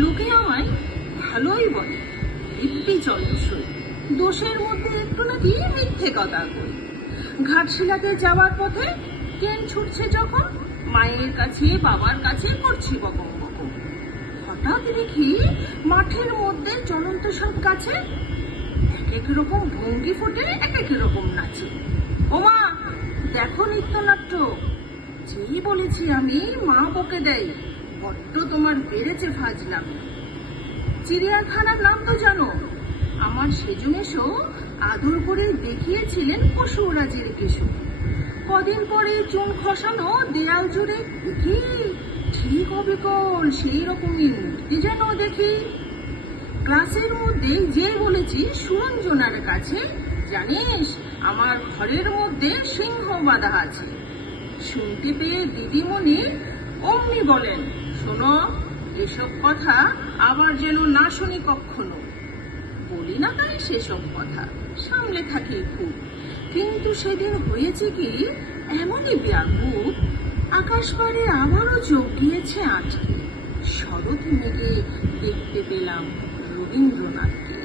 লোকে আমায় ভালোই বলে, দিব্যি চন্দ্রসই, দোষের মধ্যে একটু নাকি মিথ্যে কথা কই। ঘাটশিলাতে যাওয়ার পথে ট্রেন ছুটছে যখন মায়ের কাছে বাবার কাছে করছি বকম বকম। হঠাৎ দেখি মাঠের মধ্যে চলন্ত সব গাছে এক এক রকম ভঙ্গি ফুটে এক এক রকম নাচে। ওমা, দেখো নৃত্যনাট্য। যেই বলেছি আমি, মা বকে দেয়, বড্ড তোমার বেড়েছে ফাজলামি। চিড়িয়াখানার নাম তো জানো, আমার সেজমেশো আদর করে দেখিয়েছিলেন পশুরাজের কেশু। কদিন পরে চুন খসানো দেয়াল জুড়ে দেখি ঠিক অবিকল সেই রকমই মূর্তি যেন দেখি। ক্লাসের মধ্যে যে বলেছি সুরঞ্জনার কাছে, জানিস আমার ঘরের মধ্যে সিংহ বাঁধা আছে। শুনতে পেয়ে দিদিমণি অমনি বলেন, শোনো, এসব কথা আবার যেন না শুনি কখনো। বলি না তাই সেসব কথা, সামলে থাকি খুব। কিন্তু সেদিন হয়েছে কি, এমনই ব্যাকুল, আকাশবাড়ি আবারও চোখ গিয়েছে আটকে। শরৎ মেঘে দেখতে পেলাম রবীন্দ্রনাথকে।